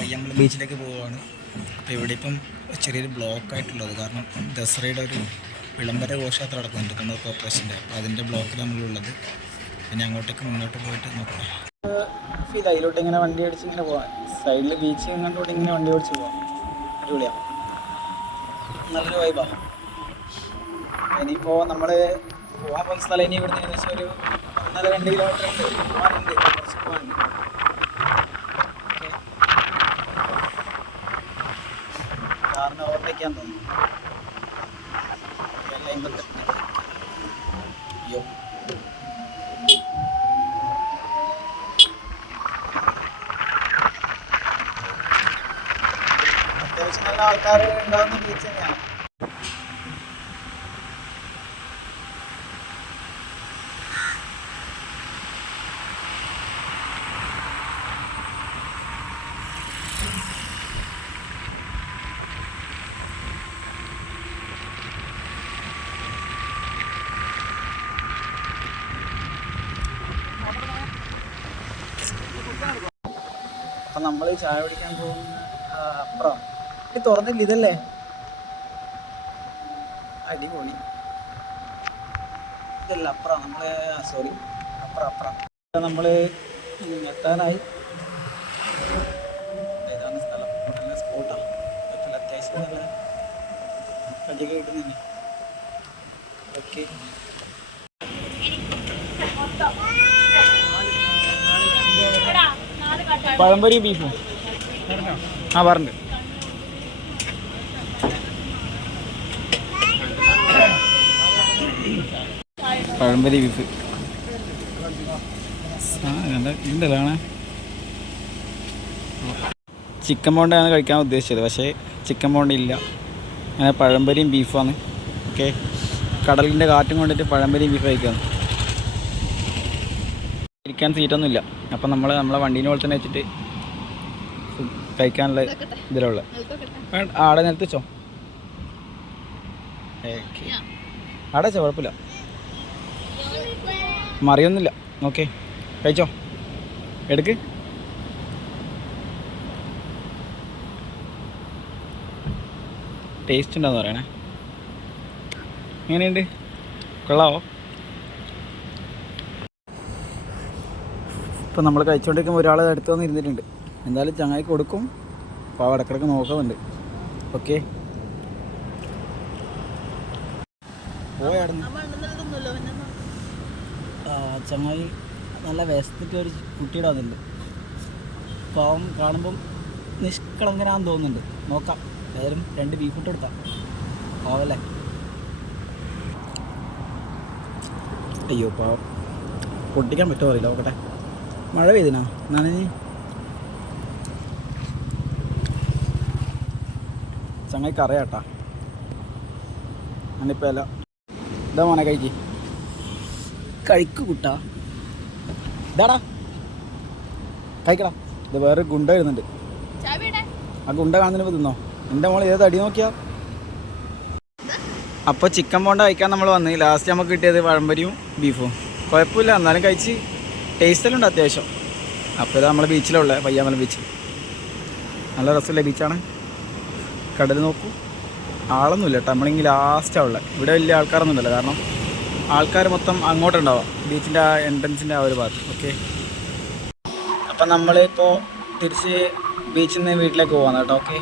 പയ്യമ്പലം ബീച്ചിലേക്ക് പോവുകയാണ്. അപ്പോൾ ഇവിടെ ഇപ്പം ചെറിയൊരു ബ്ലോക്കായിട്ടുള്ളത് കാരണം ദസറയുടെ ഒരു വിളംബര ഘോഷയാത്ര നടക്കുന്നുണ്ട് കണ്ണൂർ കോർപ്പറേഷൻ്റെ. അപ്പോൾ അതിൻ്റെ ബ്ലോക്കിൽ നമ്മളുള്ളത്. പിന്നെ അങ്ങോട്ടേക്ക് മുന്നോട്ട് പോയിട്ട് നോക്കാം. ഫീൽ അതിലോട്ട് ഇങ്ങനെ വണ്ടി ഓടിച്ച് ഇങ്ങനെ പോകാൻ, സൈഡിൽ ബീച്ച് കണ്ടുകൊണ്ട് ഇങ്ങനെ വണ്ടി ഓടിച്ച് പോകാം. അടിപൊളിയാണ്, നല്ലൊരു വൈബാണ്. ഇനിയിപ്പോൾ നമ്മൾ പോകാൻ പോകുന്ന സ്ഥലം ഇനി ഇവിടുന്ന് ഏകദേശം ഒരു 1.5-2 കിലോമീറ്റർ ഉണ്ട്, പോകാനുണ്ട്, കുറച്ച് പോകാനുണ്ട്. കാറിന് ഓവർടേക്കാൻ തോന്നുന്നു. അയ്യോ, അത്യാവശ്യം നല്ല ആൾക്കാർ ഉണ്ടാകുന്ന ബീച്ച് തന്നെയാണ്. അപ്പം നമ്മൾ ചായ കുടിക്കാൻ പോകുന്ന അപ്പുറം ഇത് തുറന്നില്ല, ഇതല്ലേ അടിപൊളി. ഇതല്ല അപ്പുറം, നമ്മൾ സോറി അപ്പുറം നമ്മൾ എത്താനായി. ഏതാണ് സ്ഥലം? നല്ല സ്പോട്ടാണ്, കുഴപ്പമില്ല, അത്യാവശ്യം നല്ല കടിയൊക്കെ കിട്ടുന്നില്ല. ഓക്കെ, പഴംപൊരി ബീഫും പറഞ്ഞിട്ട് പഴംപൊരി ബീഫ് ഉണ്ടല്ലാണ്. ചിക്കൻ ബോണ്ടയാണ് കഴിക്കാൻ ഉദ്ദേശിച്ചത്, പക്ഷേ ചിക്കൻ ബോണ്ട ഇല്ല, അങ്ങനെ പഴംപൊരിയും ബീഫാണ്. ഓക്കെ, കടലിൻ്റെ കാറ്റും കൊണ്ടിട്ട് പഴംപൊരിയും ബീഫ് കഴിക്കാന്ന്. ഇരിക്കാൻ സീറ്റൊന്നുമില്ല, അപ്പം നമ്മളെ വണ്ടീനെ പോലെ തന്നെ വെച്ചിട്ട് കഴിക്കാനുള്ള ഇതിലുള്ള ആടെ നിലത്ത് വെച്ചോ, ആടെ വെച്ചോ, കുഴപ്പമില്ല, മറിയൊന്നുമില്ല. ഓക്കെ, കഴിച്ചോ, എടുക്ക്. ടേസ്റ്റ് ഉണ്ടോയെന്ന് പറയണേ, എങ്ങനെയുണ്ട്, കൊള്ളാവോ? ഇപ്പം നമ്മൾ കഴിച്ചുകൊണ്ടിരിക്കുമ്പോൾ ഒരാൾ അടുത്ത് വന്ന് ഇരുന്നിട്ടുണ്ട്. എന്തായാലും ചങ്ങായി കൊടുക്കും, അപ്പോൾ ഇടക്കിടക്ക് നോക്കുന്നുണ്ട്. ഓക്കെ, പോയായിരുന്നു ചങ്ങായി നല്ല വിശന്നിട്ട് ഒരു കുട്ടിയുടെ വന്നിട്ടുണ്ട്. പാവം കാണുമ്പം നിഷ്കളങ്കനാന്ന് തോന്നുന്നുണ്ട്. നോക്കാം, ഏതായാലും 2 ബീഫ് ഇട്ട് കൊടുക്കാം. പാവല്ലേ, അയ്യോ പാവം, പൊട്ടിക്കാൻ പറ്റുമോ അറിയില്ല, നോക്കട്ടെ. മഴ പെയ്തിനാ നനഞ്ഞ്. ചങ്ങായി കറിയാട്ടാ, ഞാനിപ്പോൾ അല്ല. ഇതാ മോനെ കഴിക്കു കുട്ടാ, ഇതാടാ കഴിക്കടാ. ഇത് വേറെ ഗുണ്ട വരുന്നുണ്ട്, ആ ഗുണ്ട കാണുന്നതിന് തിന്നോ. എൻ്റെ മോൾ ഏത് അടി നോക്കിയാ. അപ്പോൾ ചിക്കൻ ബോണ്ട കഴിക്കാൻ നമ്മൾ വന്ന് ലാസ്റ്റ് നമുക്ക് കിട്ടിയത് പഴംപൊരിയും ബീഫും. കുഴപ്പമില്ല, എന്നാലും കഴിച്ച് ടേസ്റ്റെല്ലാം ഉണ്ട് അത്യാവശ്യം. അപ്പോൾ ഇത് നമ്മളെ ബീച്ചിലുള്ള പയ്യാമ്പലം ബീച്ച്, നല്ല രസമുള്ള ബീച്ചാണ്. കടൽ നോക്കൂ, ആളൊന്നുമില്ല കേട്ടോ, നമ്മളിങ്ങനെ ലാസ്റ്റാണ് ഉള്ളത്. ഇവിടെ വലിയ ആൾക്കാരൊന്നും ഇല്ലല്ലോ, കാരണം ആൾക്കാർ മൊത്തം അങ്ങോട്ടുണ്ടാവാം, ബീച്ചിൻ്റെ ആ എൻട്രൻസിൻ്റെ ആ ഒരു ഭാഗത്ത്. ഓക്കെ, അപ്പം നമ്മളിപ്പോൾ തിരിച്ച് ബീച്ചിൽ നിന്ന് വീട്ടിലേക്ക് പോകാം കേട്ടോ. ഓക്കെ.